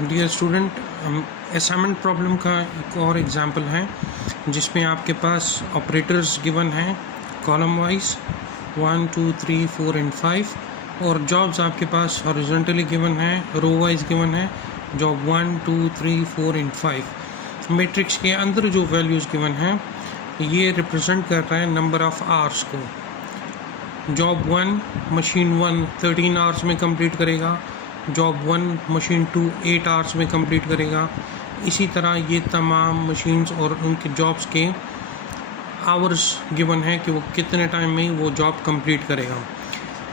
Dear student, assignment problem का एक और एग्जांपल है जिसमें आपके पास ऑपरेटर्स गिवन हैं कॉलम वाइज 1 2 3 4 एंड 5 और जॉब्स आपके पास हॉरिजॉन्टली गिवन है, रो वाइज गिवन है, जॉब 1 2 3 4 एंड 5। मैट्रिक्स के अंदर जो वैल्यूज़ गिवन हैं ये रिप्रेजेंट कर रहा है नंबर ऑफ़ आवर्स को। जॉब 1 मशीन 1 13 आवर्स में कंप्लीट करेगा, जॉब 1 मशीन 2 8 आवर्स में कंप्लीट करेगा। इसी तरह ये तमाम मशीन्स और उनके जॉब्स के आवर्स गिवन है कि वो कितने टाइम में वो जॉब कंप्लीट करेगा।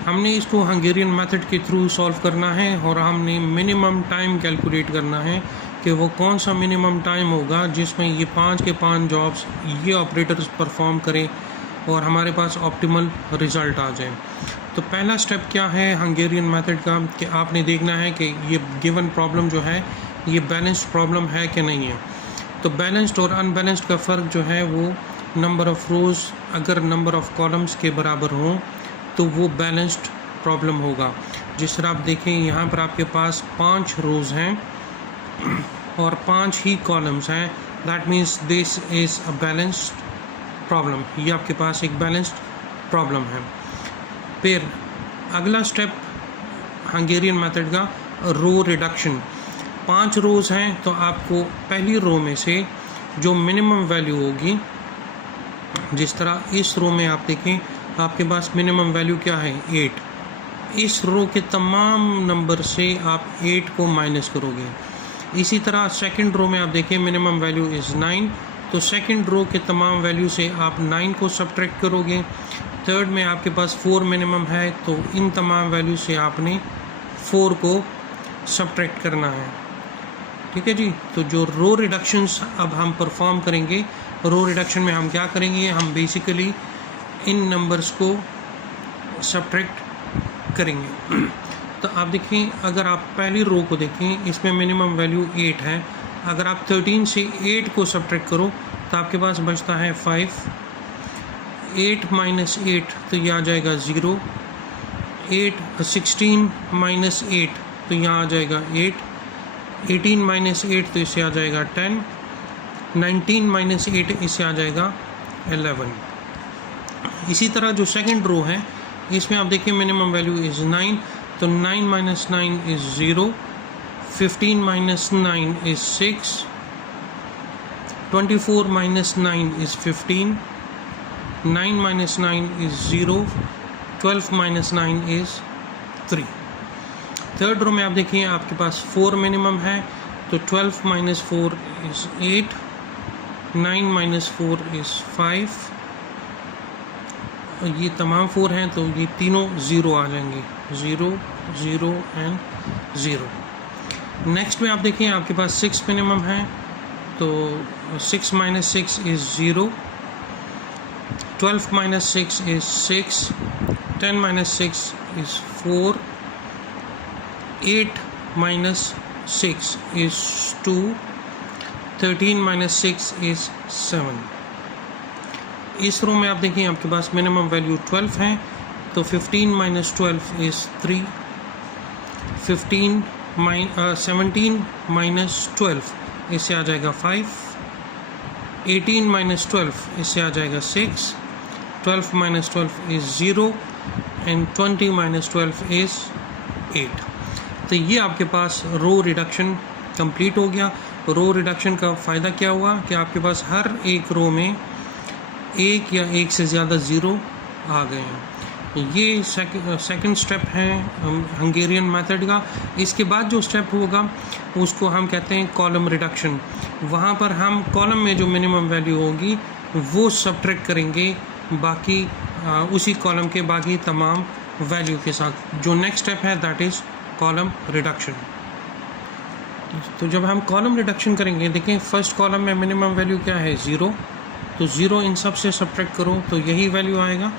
हमने इसको हंगेरियन मेथड के थ्रू सॉल्व करना है और हमने मिनिमम टाइम कैलकुलेट करना है कि वो कौन सा मिनिमम टाइम होगा जिसमें ये 5 के 5 जॉब्स ये ऑपरेटर्स परफॉर्म करें और हमारे पास ऑप्टिमल रिज़ल्ट आ जाए। तो पहला स्टेप क्या है हंगेरियन मेथड का कि आपने देखना है कि ये गिवन प्रॉब्लम जो है ये बैलेंस्ड प्रॉब्लम है कि नहीं है। तो बैलेंस्ड और अनबैलेंस्ड का फ़र्क जो है वो नंबर ऑफ़ रोज़ अगर नंबर ऑफ़ कॉलम्स के बराबर हों तो वो बैलेंस्ड प्रॉब्लम होगा। जिस तरह आप देखें यहाँ पर आपके पास 5 रोज़ हैं और 5 ही कॉलम्स हैं, that means this is a balanced problem. ये आपके पास एक बैलेंस्ड प्रॉब्लम है। फिर अगला स्टेप हंगेरियन मेथड का रो रिडक्शन। 5 रोज़ हैं तो आपको पहली रो में से जो मिनिमम वैल्यू होगी, जिस तरह इस रो में आप देखें आपके पास मिनिमम वैल्यू क्या है 8। इस रो के तमाम नंबर से आप 8 को माइनस करोगे। इसी तरह सेकंड रो में आप देखें मिनिमम वैल्यू इज़ 9, तो सेकंड रो के तमाम वैल्यू से आप 9 को सब्ट्रैक्ट करोगे। थर्ड में आपके पास 4 मिनिमम है तो इन तमाम वैल्यू से आपने 4 को सब्ट्रैक्ट करना है। ठीक है जी। तो जो रो रिडक्शंस अब हम परफॉर्म करेंगे, रो रिडक्शन में हम क्या करेंगे, हम बेसिकली इन नंबर्स को सब्ट्रैक्ट करेंगे। तो आप देखिए अगर आप पहली रो को देखें इसमें मिनिमम वैल्यू 8 है। अगर आप 13 से 8 को सब्ट्रैक्ट करो तो आपके पास बचता है 5। 8 माइनस 8 तो ये आ जाएगा 0। 16 माइनस 8 तो यहाँ आ जाएगा 8। 18 माइनस 8 तो इससे आ जाएगा 10। 19 माइनस 8 इससे आ जाएगा 11। इसी तरह जो सेकंड रो है इसमें आप देखिए मिनिमम वैल्यू इज़ 9, तो 9 minus 9 is 0। 15 minus 9 is 6। 24 minus 9 is 15। 9 minus 9 is 0। 12 minus 9 is 3। Third row में आप देखिए आपके पास 4 मिनिमम है, तो 12 माइनस 4 इज़ 8। 9 minus 4 is 5। ये तमाम 4 हैं तो ये तीनों 0 आ जाएंगे, 0 0 एंड 0। नेक्स्ट में आप देखें आपके पास 6 मिनिमम है, तो 6 minus 6 is 0। 12 minus 6 is 6। 10 minus 6 is 4। 8 minus 6 is 2। 13 minus 6 is 7। इस रो में आप देखिए आपके पास मिनिमम वैल्यू 12 है, तो 15 माइनस 12 इज़ 3। 17 माइनस 12 इससे आ जाएगा 5। 18 माइनस 12 इससे आ जाएगा 6। 12 minus 12 is 0 and 20 minus 12 is 8। तो ये आपके पास रो रिडक्शन कंप्लीट हो गया। रो रिडक्शन का फ़ायदा क्या हुआ कि आपके पास हर एक रो में एक या एक से ज़्यादा ज़ीरो आ गए हैं। ये सेकंड स्टेप है हंगेरियन मेथड का। इसके बाद जो स्टेप होगा उसको हम कहते हैं कॉलम रिडक्शन। वहाँ पर हम कॉलम में जो मिनिमम वैल्यू होगी वो सब्ट्रैक्ट करेंगे बाकी उसी कॉलम के बाकी तमाम वैल्यू के साथ। जो नेक्स्ट स्टेप है दैट इज़ कॉलम रिडक्शन। तो जब हम कॉलम रिडक्शन करेंगे, देखें फर्स्ट कॉलम में मिनिमम वैल्यू क्या है 0, तो 0 इन सब से सब्ट्रैक्ट करो तो यही वैल्यू आएगा।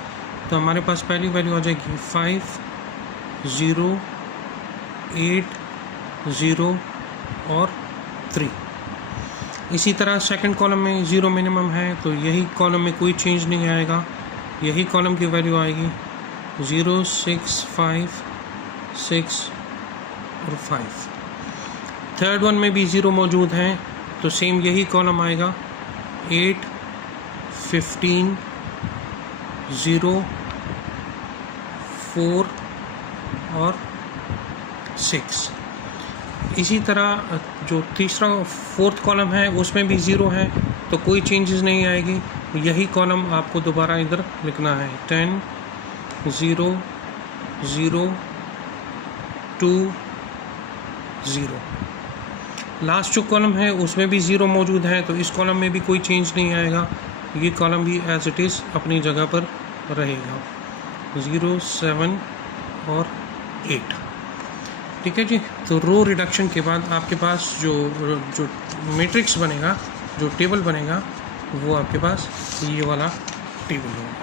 तो हमारे पास पहली वैल्यू आ जाएगी 5 0 8 0 और 3। इसी तरह सेकंड कॉलम में 0 मिनिमम है तो यही कॉलम में कोई चेंज नहीं आएगा, यही कॉलम की वैल्यू आएगी 0 6 5 6 और 5। थर्ड वन में भी 0 मौजूद है तो सेम यही कॉलम आएगा, 8, 15, 0, 4 और 6। इसी तरह जो तीसरा फोर्थ कॉलम है उसमें भी 0 है तो कोई चेंजेस नहीं आएगी, यही कॉलम आपको दोबारा इधर लिखना है, 10, 0, 0, 2, 0। लास्ट जो कॉलम है उसमें भी 0 मौजूद है तो इस कॉलम में भी कोई चेंज नहीं आएगा, ये कॉलम भी एज इट इज़ अपनी जगह पर रहेगा, 0, 7 और 8। ठीक है जी। तो रो रिडक्शन के बाद आपके पास जो मैट्रिक्स बनेगा, जो टेबल बनेगा, वो आपके पास ये वाला टेबल होगा।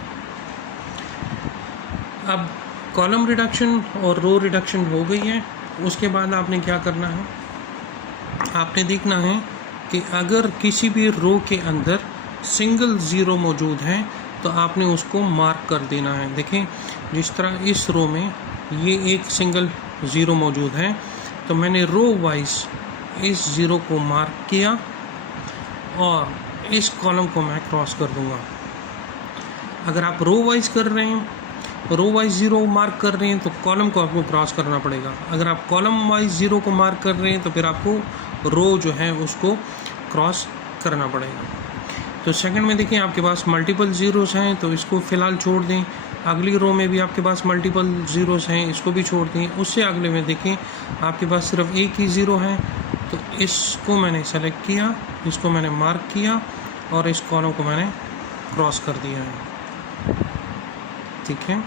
अब कॉलम रिडक्शन और रो रिडक्शन हो गई है, उसके बाद आपने क्या करना है, आपने देखना है कि अगर किसी भी रो के अंदर सिंगल 0 मौजूद है तो आपने उसको मार्क कर देना है। देखें, जिस तरह इस रो में ये एक सिंगल 0 मौजूद है तो मैंने रो वाइज इस 0 को मार्क किया और इस कॉलम को मैं क्रॉस कर दूंगा। अगर आप रो वाइज कर रहे हैं, रो वाइज 0 मार्क कर रहे हैं तो कॉलम को आपको क्रॉस करना पड़ेगा। अगर आप कॉलम वाइज 0 को मार्क कर रहे हैं तो फिर आपको रो जो है उसको क्रॉस करना पड़ेगा। तो सेकंड में देखिए आपके पास मल्टीपल ज़ीरोस हैं तो इसको फ़िलहाल छोड़ दें। अगली रो में भी आपके पास मल्टीपल ज़ीरोस हैं, इसको भी छोड़ दें। उससे अगले में देखें आपके पास सिर्फ एक ही ज़ीरो है तो इसको मैंने सेलेक्ट किया, इसको मैंने मार्क किया और इस कॉलम को मैंने क्रॉस कर दिया है। ठीक है,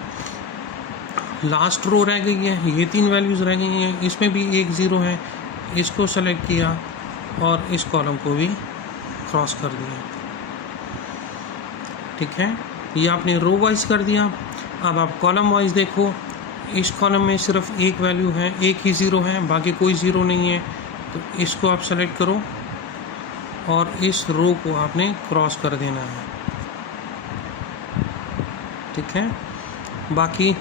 लास्ट रो रह गई है, ये 3 वैल्यूज़ रह गई हैं, इसमें भी एक 0 है, इसको सेलेक्ट किया और इस कॉलम को भी क्रॉस कर दिया। ठीक है, ये आपने रो वाइज कर दिया। अब आप कॉलम वाइज देखो, इस कॉलम में सिर्फ एक वैल्यू है, एक ही 0 है, बाकी कोई 0 नहीं है, तो इसको आप सेलेक्ट करो और इस रो को आपने क्रॉस कर देना है। ठीक है, बाकी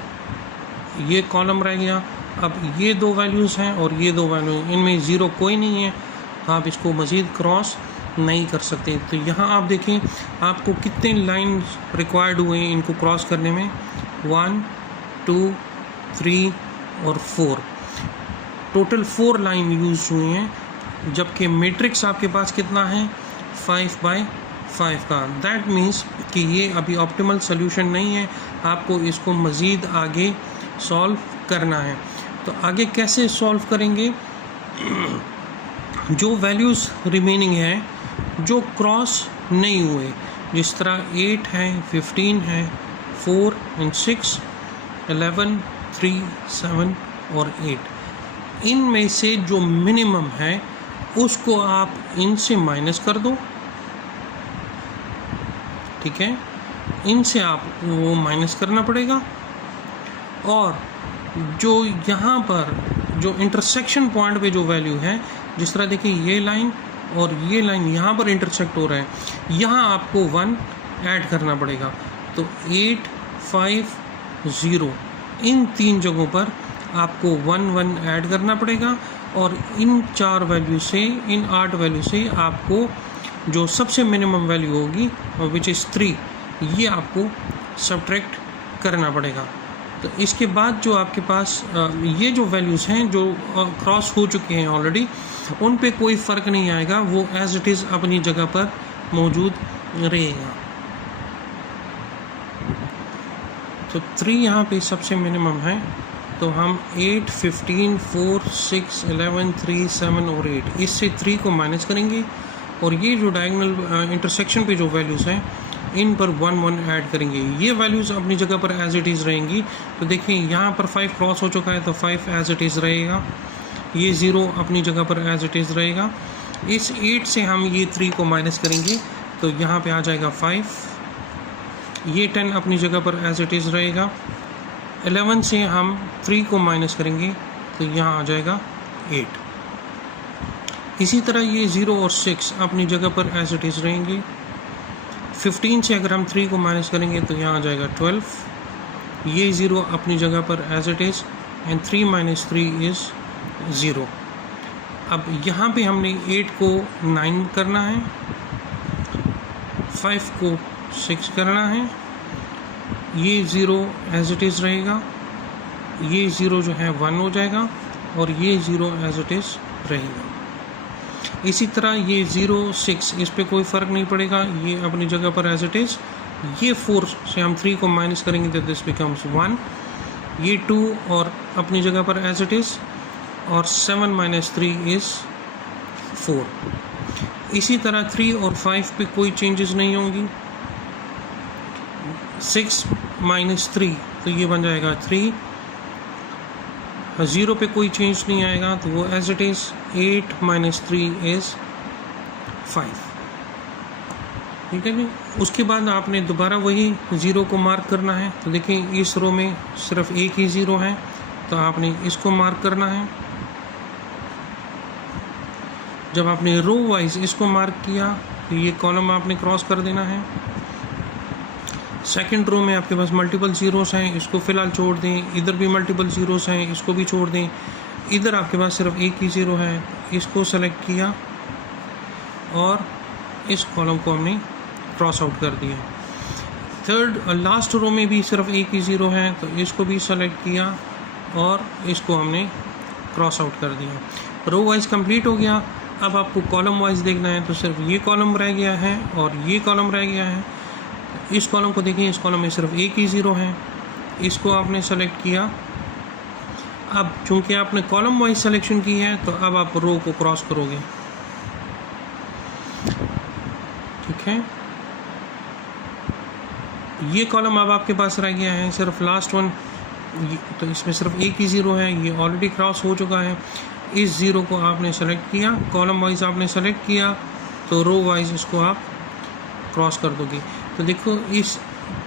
ये कॉलम रह गया। अब ये 2 वैल्यूज़ हैं और ये 2 वैल्यू, इनमें 0 कोई नहीं है तो आप इसको मज़ीद क्रॉस नहीं कर सकते। तो यहाँ आप देखें आपको कितने लाइन रिक्वायर्ड हुए हैं इनको क्रॉस करने में, 1, 2, 3 और 4, टोटल 4 लाइन यूज हुई हैं। जबकि मैट्रिक्स आपके पास कितना है, 5/5 का। दैट मीन्स कि ये अभी ऑप्टिमल सोल्यूशन नहीं है, आपको इसको मज़ीद आगे सॉल्व करना है। तो आगे कैसे सॉल्व करेंगे, जो वैल्यूज़ रिमेनिंग है जो क्रॉस नहीं हुए, जिस तरह 8 है, 15 है, 4 और 6, 11, 3, 7 और 8, इनमें से जो मिनिमम है उसको आप इनसे माइनस कर दो। ठीक है, इनसे आप वो माइनस करना पड़ेगा और जो यहाँ पर जो इंटरसेक्शन पॉइंट पे जो वैल्यू है, जिस तरह देखिए ये लाइन और ये लाइन यहाँ पर इंटरसेक्ट हो रहा है, यहाँ आपको 1 ऐड करना पड़ेगा। तो 8, 5, 0 इन 3 जगहों पर आपको 1 ऐड करना पड़ेगा और इन 4 वैल्यू से, इन 8 वैल्यू से आपको जो सबसे मिनिमम वैल्यू होगी विच इज़ 3, ये आपको सब्ट्रैक्ट करना पड़ेगा। तो इसके बाद जो आपके पास ये जो वैल्यूज़ हैं जो क्रॉस हो चुके हैं ऑलरेडी, उन पे कोई फ़र्क नहीं आएगा, वो एज इट इज़ अपनी जगह पर मौजूद रहेगा। तो 3 यहाँ पे सबसे मिनिमम है, तो हम 8, 15, 4, 6, 11, 3, 7 और 8 इससे 3 को माइनस करेंगे और ये जो डायगोनल इंटरसेक्शन पे जो वैल्यूज़ हैं इन पर 1 ऐड करेंगे। ये वैल्यूज़ अपनी जगह पर एज इट इज़ रहेंगी। तो देखिए यहाँ पर 5 क्रॉस हो चुका है तो 5 एज इट इज़ रहेगा, ये 0 अपनी जगह पर एज इट इज़ रहेगा। इस 8 से हम ये 3 को माइनस करेंगे तो यहाँ पे आ जाएगा 5, ये 10 अपनी जगह पर एज इट इज़ रहेगा। 11 से हम 3 को माइनस करेंगे तो यहाँ आ जाएगा 8। इसी तरह ये 0 और 6 अपनी जगह पर एज इट इज़ रहेंगे। 15 से अगर हम 3 को माइनस करेंगे तो यहाँ आ जाएगा 12, ये 0 अपनी जगह पर as it is and 3 - 3 is 0। अब यहाँ पे हमने 8 को 9 करना है, 5 को 6 करना है, ये 0 एज इट इज़ रहेगा, ये 0 जो है 1 हो जाएगा और ये 0 एज इट इज़ रहेगा। इसी तरह ये 0 6 इस पे कोई फ़र्क नहीं पड़ेगा, ये अपनी जगह पर एज इट इज़। ये 4 से हम 3 को माइनस करेंगे तो दिस बिकम्स 1, ये 2 और अपनी जगह पर एज इट इज़, और 7 - 3 इज़ 4। इसी तरह 3 और 5 पे कोई चेंजेस नहीं होंगी। 6 - 3 तो ये बन जाएगा 3, 0 पे कोई चेंज नहीं आएगा तो वो एज इट इज़। 8 - 3 इज़ 5। ठीक है जी। उसके बाद आपने दोबारा वही 0 को मार्क करना है। तो देखिए इस रो में सिर्फ एक ही 0 है तो आपने इसको मार्क करना है। जब आपने रो वाइज इसको मार्क किया तो ये कॉलम आपने क्रॉस कर देना है। सेकंड रो में आपके पास मल्टीपल ज़ीरोस हैं, इसको फ़िलहाल छोड़ दें। इधर भी मल्टीपल ज़ीरोस हैं, इसको भी छोड़ दें। इधर आपके पास सिर्फ एक ही 0 है, इसको सेलेक्ट किया और इस कॉलम को हमने क्रॉस आउट कर दिया। थर्ड लास्ट रो में भी सिर्फ एक ही 0 है तो इसको भी सेलेक्ट किया और इसको हमने क्रॉस आउट कर दिया। रो वाइज कंप्लीट हो गया। अब आपको कॉलम वाइज देखना है तो सिर्फ ये कॉलम रह गया है और ये कॉलम रह गया है। इस कॉलम को देखिए, इस कॉलम में सिर्फ एक ही 0 है, इसको आपने सेलेक्ट किया। अब चूंकि आपने कॉलम वाइज सिलेक्शन की है तो अब आप रो को क्रॉस करोगे। ठीक है, ये कॉलम अब आपके पास रह गया है सिर्फ लास्ट वन, तो इसमें सिर्फ एक ही 0 है, ये ऑलरेडी क्रॉस हो चुका है। इस 0 को आपने सेलेक्ट किया, कॉलम वाइज आपने सेलेक्ट किया तो रो वाइज इसको आप क्रॉस कर दोगे। तो देखो इस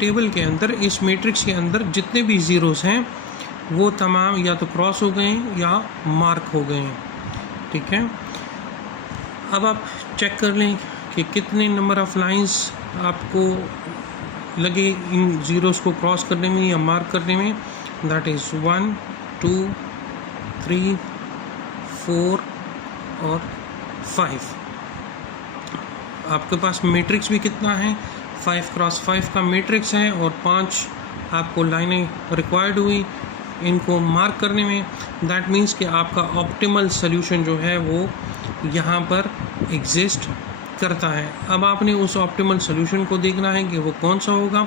टेबल के अंदर, इस मैट्रिक्स के अंदर जितने भी ज़ीरोस हैं वो तमाम या तो क्रॉस हो गए हैं या मार्क हो गए हैं। ठीक है, अब आप चेक कर लें कि कितने नंबर ऑफ़ लाइंस आपको लगे इन ज़ीरोस को क्रॉस करने में या मार्क करने में। दैट इज़ 1 2 3 4 और 5। आपके पास मैट्रिक्स भी कितना है, 5 × 5 का मैट्रिक्स है और 5 आपको लाइनें रिक्वायर्ड हुई इनको मार्क करने में। दैट मीन्स कि आपका ऑप्टिमल सॉल्यूशन जो है वो यहाँ पर एग्जिस्ट करता है। अब आपने उस ऑप्टिमल सॉल्यूशन को देखना है कि वो कौन सा होगा।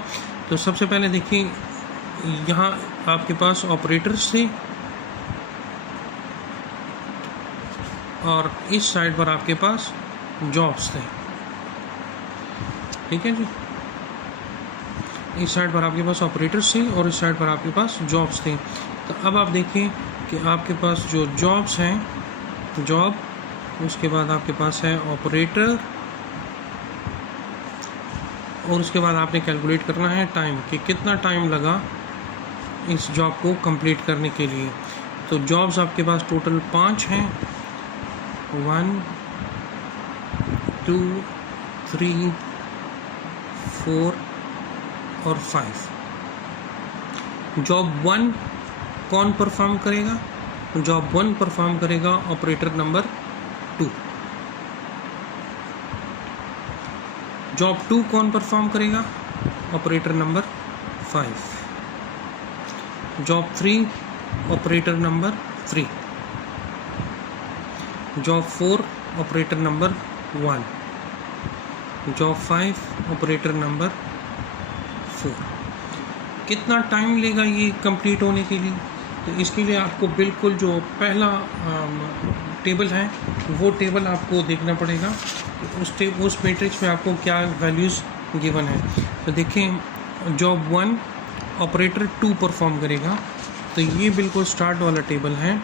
तो सबसे पहले देखिए, यहाँ आपके पास ऑपरेटर्स थे और इस साइड पर आपके पास जॉब्स थे। ठीक है जी, इस साइड पर आपके पास ऑपरेटर्स थे और इस साइड पर आपके पास जॉब्स थे। तो अब आप देखें कि आपके पास जो जॉब्स हैं, जॉब, उसके बाद आपके पास है ऑपरेटर और उसके बाद आपने कैलकुलेट करना है टाइम कि कितना टाइम लगा इस जॉब को कंप्लीट करने के लिए। तो जॉब्स आपके पास टोटल 5 हैं, 1 2 3 4 और 5। जॉब 1 कौन परफॉर्म करेगा? जॉब 1 परफॉर्म करेगा ऑपरेटर नंबर 2। जॉब 2 कौन परफॉर्म करेगा? Operator number 5। Job 3 operator number 3। Job 4 operator number 1। Job 5 operator number 4। कितना टाइम लेगा ये कंप्लीट होने के लिए? तो इसके लिए आपको बिल्कुल जो पहला टेबल है वो टेबल आपको देखना पड़ेगा कि उस मैट्रिक्स में आपको क्या वैल्यूज़ गिवन है। तो देखें, जॉब 1 ऑपरेटर 2 परफॉर्म करेगा, तो ये बिल्कुल स्टार्ट वाला टेबल है।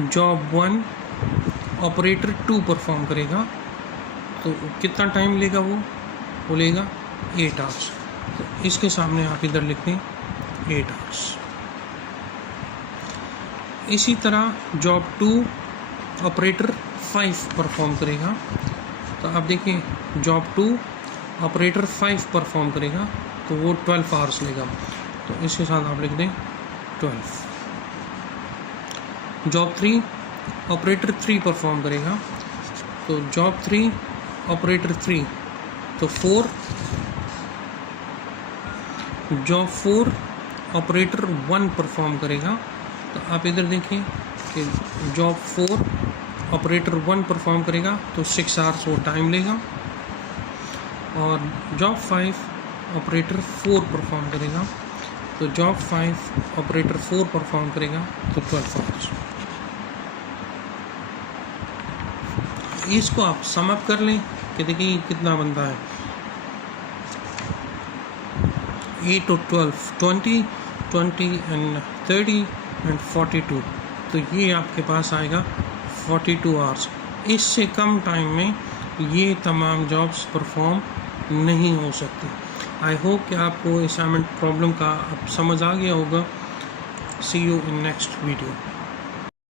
जॉब 1 ऑपरेटर 2 परफॉर्म करेगा तो कितना टाइम लेगा? वो लेगा 8 आवर्स। तो इसके सामने आप इधर लिख दें 8 आवर्स। इसी तरह जॉब 2 ऑपरेटर 5 परफॉर्म करेगा, तो आप देखें जॉब 2 ऑपरेटर 5 परफॉर्म करेगा तो वो 12 आवर्स लेगा। तो इसके साथ आप लिख दें 12। जॉब 3 ऑपरेटर 3 परफॉर्म करेगा, तो जॉब 3 ऑपरेटर 3, तो 4, जॉब 4 ऑपरेटर 1 परफॉर्म करेगा। तो आप इधर देखिए कि जॉब 4 ऑपरेटर 1 परफॉर्म करेगा तो 6 आवर्स वो टाइम लेगा, और जॉब 5 ऑपरेटर 4 परफॉर्म करेगा, तो जॉब 5 ऑपरेटर 4 परफॉर्म करेगा तो 12 आवर्स। इसको आप सम अप कर लें कि देखिए कितना बनता है, 8 और 12 20 एंड 30 एंड 42, तो ये आपके पास आएगा 42 आवर्स। इससे कम टाइम में ये तमाम जॉब्स परफॉर्म नहीं हो सकती। आई होप कि आपको असाइनमेंट प्रॉब्लम का अब समझ आ गया होगा। सी यू इन नेक्स्ट वीडियो।